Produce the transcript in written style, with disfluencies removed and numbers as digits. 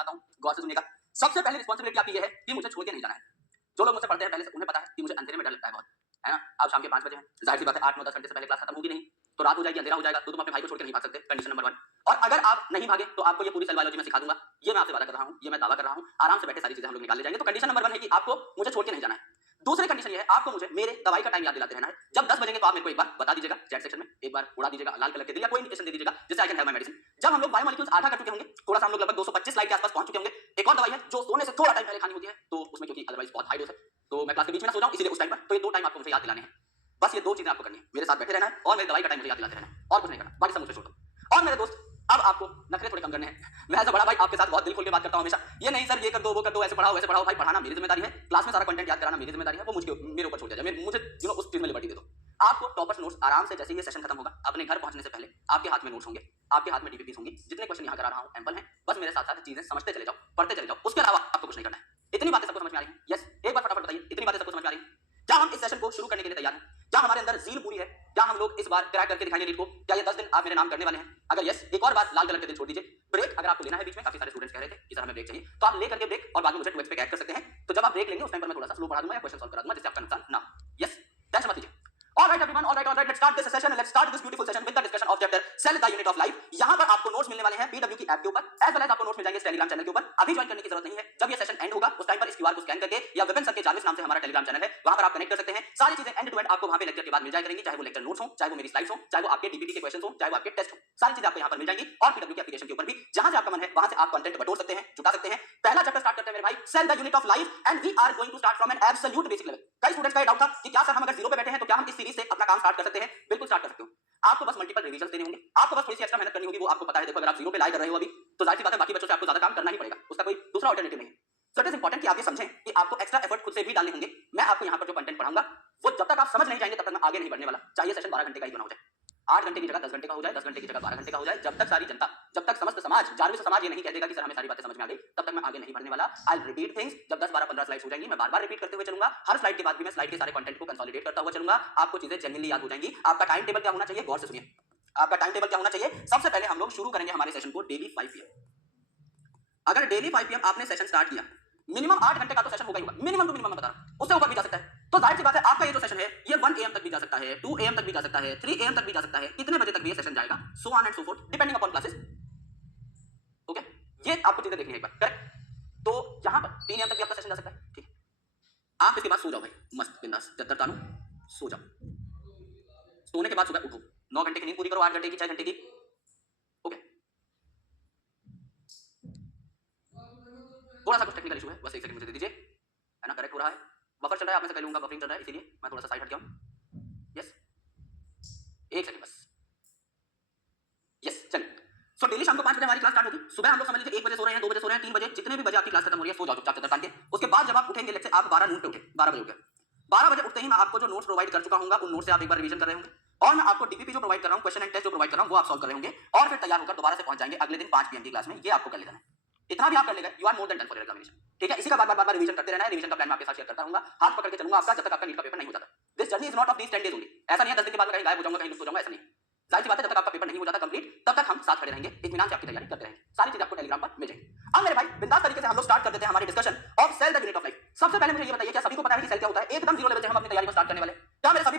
बताता हूँ, गौर से सुनिएगा। सबसे पहले रिस्पॉन्सिबिलिटी आपकी ये है कि मुझे छोड़ के नहीं जाना है। जो लोग मुझसे पढ़ते हैं पहले से उन्हें पता है कि मुझे अंधेरे में डर लगता है बहुत, है ना? अब शाम के 5 बजे हैं, जाहिर सी बात है 8, 9, 10 घंटे से पहले क्लास खत्म होगी नहीं, तो रात हो जाएगी, अंधेरा हो जाएगा, तो तुम अपने भाई को छोड़ के नहीं भाग सकते, कंडीशन नंबर 1। और अगर आप नहीं भागे तो आपको ये पूरी सेल बायोलॉजी मैं सिखा दूंगा, ये मैं आपसे वादा कर रहा हूँ, ये मैं दावा कर रहा हूँ, आराम से बैठे सारी चीजें हम लोग निकाल ले जाएंगे। तो कंडीशन नंबर 1 है कि आपको मुझे छोड़ के नहीं जाना है। दूसरी कंडीशन ये है, आपको मुझे मेरे दवाई का टाइम याद दिलाते रहना है। जब 10 बजेंगे तो आप मेरे को एक बार बता दीजिएगा चैट सेक्शन में, एक बार उड़ा दीजिएगा लाल कलर के दिल या कोई इंडिकेशन दे दीजिएगा जिससे I can have my medicine. जब हम लोग बायोमोलिक्यूल्स आधा कर चुके होंगे, थोड़ा सा हम लोग लगभग 225 स्लाइड के आसपास पहुंच चुके होंगे, एक और दवाई है जो सोने से थोड़ा टाइम पहले खानी होती है, तो उसमें क्योंकि अदरवाइज बहुत हाई डोज है, तो मैं क्लास के बीच में ना सो जाऊं, इसलिए उस टाइम पर तो ये 2 टाइम आपको मुझे याद दिलाने हैं। बस ये 2 चीजें आपको करनी है, मेरे साथ बैठे रहना है और मेरे दवाई का टाइम मुझे याद दिलाते रहना है, और कुछ नहीं करना, बाकी सब मुझसे छोड़ दो। और मेरे दोस्त, अब आपको नखरे थोड़े कम करने हैं। मैं एज अ बड़ा भाई आपके साथ बहुत दिल खोल के बात करता हूं हमेशा। ये नहीं सर ये कर दो, वो कर दो, ऐसे पढ़ाओ वैसे पढ़ाओ। भाई पढ़ाना मेरी जिम्मेदारी है, क्लास में सारा कंटेंट याद कराना मेरी जिम्मेदारी है, वो मेरे ऊपर छोड़ दिया जाए, मुझे उस चीज में लिबर्टी दे दो। आपको टॉपर्स नोट्स आराम से जैसे ही सेशन खत्म होगा, अपने घर पहुंचने से पहले आपके हाथ में नोट्स होंगे, आपके हाथ में डीपीपीस होंगी। जितने क्वेश्चन यहां करा रहा हूं एम्पल हैं, बस मेरे साथ साथ चीजें समझते चले जाओ, पढ़ते चले जाओ, उसके अलावा आपको कुछ नहीं करना है। इतनी बातें सबको समझ में आ रही हैं? यस, एक बार फटाफट बताइए, इतनी बातें सबको समझ में आ रही हैं? क्या हम इस सेशन को शुरू करने के लिए तैयार हैं? क्या हमारे अंदर ज़ील पूरी है? क्या हम लोग इस बार क्रैक करके दिखाएंगे नीट को? क्या ये 10 दिन आप मेरे नाम करने वाले हैं? अगर यस, एक और बार लाल कलर के दिल छोड़ दीजिए। ब्रेक अगर आपको लेना है बीच में, काफी सारे स्टूडेंट्स कह रहे थे कि सर हमें ब्रेक चाहिए, तो आप ले करके ब्रेक और बाद में मुझे 2x पे ऐड कर सकते हैं। तो जब आप ब्रेक लेंगे उस टाइम पर मैं थोड़ा सा स्लो पढ़ा दूंगा या क्वेश्चन सॉल्व करा दूंगा, जिससे आपका नुकसान ना हो। यस, टेंशन मत लीजिए। Alright everyone, alright, let's start this session. Let's start this beautiful session with the discussion of chapter Cell the Unit of Life. यहाँ पर आपको नोट्स मिलने वाले हैं BW की ऐप के ऊपर, एज वेल एज आपको नोट्स मिल जाएंगे टेलीग्राम चैनल के ऊपर। अभी ज्वाइन करने की जरूरत नहीं है, जब ये सेशन एंड होगा उस टाइम पर इस क्यूआर को स्कैन करके या विपिन सर के जारविस नाम से हमारा टेलीग्राम चैनल है, वहां पर आप कनेक्ट कर सकते हैं। सारी चीजें एंड टू एंड आपको वहां पे लेक्चर के बाद मिल जाया करेंगी, चाहे वो लेक्चर नोट्स हो, चाहे वो मेरी स्लाइड्स हो, चाहे वो आपके डीपीटी के क्वेश्चंस हो, चाहे वो आपके टेस्ट हो, सारी चीजें आपको यहाँ पर मिल जाएंगी। और पीडब्ल्यू की एप्लीकेशन के ऊपर भी जहां से आपका मन है वहां से आप कंटेंट बटोर सकते हैं, चुका सकते हैं। पहला चैप्टर स्टार्ट करते हैं मेरे भाई, cell the unit of life, and we are going to start from an absolute basic level. कई स्टूडेंट्स का डाउट था कि क्या सर हम अगर जीरो पे बैठे हैं तो क्या हम इस सीरीज से अपना काम स्टार्ट कर सकते हैं? बिल्कुल स्टार्ट कर सकते हो। आपको बस मल्टीपल रिवीजन देने होंगे, आपको बस थोड़ी सी एक्स्ट्रा मेहनत करनी होगी, वो आपको पता है। देखो अगर आप जीरो पे लाए कर रहे हो अभी, तो जाहिर सी बात है बाकी बच्चों से आपको ज्यादा काम करना ही पड़ेगा, उसका कोई दूसरा ऑल्टरनेटिव नहीं है। सो इट इज इंपॉर्टेंट कि आप ये समझें कि आपको एक्स्ट्रा एफर्ट खुद से भी डालने होंगे। मैं आपको यहाँ पर जो कंटेंट पढ़ाऊंगा वो जब तक आप समझ नहीं जाएंगे तब तक मैं आगे नहीं बढ़ने वाला, चाहे सेशन 12 घंटे का ही बना हो जाए, 8 घंटे की जगह 10 घंटे का हो जाए, 10 घंटे की जगह 12 घंटे का हो जाए, जब तक सारी जनता, जब तक समस्त समाज, जारविस समाज ये नहीं कह देगा कि सर हमें सारी बातें समझ में आ गई, तब तक मैं आगे नहीं बढ़ने वाला। I will repeat things. जब 10, 12, 15 स्लाइड्स हो जाएंगी मैं बार-बार रिपीट करते हुए चलूंगा। हर स्लाइड के बाद भी मैं स्लाइड के सारे कंटेंट को कंसोलिडेट करता हुआ चलूंगा, आपको चीजें जेन्युइनली याद हो जाएंगी। आपका टाइम टेबल क्या होना चाहिए? गौर से सुनिए, आपका टाइम टेबल क्या होना चाहिए? सबसे पहले हम लोग शुरू करेंगे हमारे सेशन को डेली 5 PM। अगर डेली 5 PM आपने सेशन स्टार्ट किया, मिनिमम 8 घंटे का तो सेशन होगा ही होगा, मिनिमम टू मिनिमम बता रहा हूं, उससे ऊपर भी जा सकता है। तो जाहिर सी बात है आपका ये जो सेशन है ये 1 AM तक भी जा सकता है, 2 AM तक भी जा सकता है, 3 AM तक भी जा सकता है, कितने बजे तक भी ये सेशन जाएगा, so on and so fourth, depending upon classes. Okay, ये आपको चीजें देखनी है एक बार, करेक्ट? तो यहां पर 3 AM तक भी आपका सेशन जा सकता है, ठीक है। आप इसके बाद सो जाओ भाई, मस्त बिंदास चद्दर तानो सो जाओ। सोने के बाद सुबह उठो, 9 घंटे की नींद पूरी करो, 8 घंटे की, 6 घंटे की। ओके, थोड़ा सा कुछ टेक्निकल इशू है, बस 1 सेकंड मुझे दे दीजिए, है ना? करेक्ट हो रहा है, बफर चल रहा है, आप में से कई लोगों का बफरिंग चल रहा है, इसीलिए मैं थोड़ा सा साइड हट गया हूं। यस, 1 सेकंड बस। यस, चलिए। सो डेली शाम को 5 बजे हमारी क्लास स्टार्ट होगी। सुबह हम लोग समझ लीजिए 1 बजे सो रहे हैं, 2 बजे सो रहे हैं, 3 बजे, जितने भी बजे आपकी क्लास खत्म हो रही है सो जाओ चुपचाप चद्दर तान के। उसके बाद जब आप उठेंगे, लेट्स से आप 12 नून पे उठे, 12 बजे उठे, 12 बजे उठते ही मैं आपको जो नोट्स प्रोवाइड कर चुका हूं उन नोट्स से आप एक बार रिवीजन कर रहे होंगे, और मैं आपको डीपीपी जो प्रोवाइड कर रहा हूं, क्वेश्चन एंड टेस्ट जो प्रोवाइड कर रहा हूं वो आप सॉल्व कर रहे होंगे, और फिर तैयार होकर दोबारा से पहुंच जाएंगे अगले दिन 5 PM की क्लास में। ये आपको कर लेना है, इतना भी आप कर लेंगे, you are more than done for your examination, ठीक है? इसी का बार-बार रिवीजन करते रहना है। रिवीजन का प्लान मैं आपके साथ शेयर करता रहूंगा, हाथ पकड़ के चलूंगा आपका जब तक आपका नीट का पेपर नहीं हो जाता। This journey is not of these 10 days only. ऐसा नहीं है 10 दिन के बाद मैं कहीं गायब हो जाऊंगा, कहीं लुप्त हो जाऊंगा, ऐसा नहीं। जाहिर सी बात है जब तक आपका पेपर नहीं हो जाता कंप्लीट, तब तक हम साथ खड़े रहेंगे, इत्मीनान से आपकी तैयारी करते रहेंगे। सारी चीजें आपको टेलीग्राम पर मिल जाएंगी। अब मेरे भाई बिंदास तरीके से हम लोग स्टार्ट कर देते हैं हमारी discussion of cell the unit of life. सबसे पहले मुझे ये बताइए क्या सभी को पता है कि सेल क्या होता है? एकदम जीरो लेवल से हम अपनी तैयारी को स्टार्ट करने वाले। क्या मेरे सभी भाई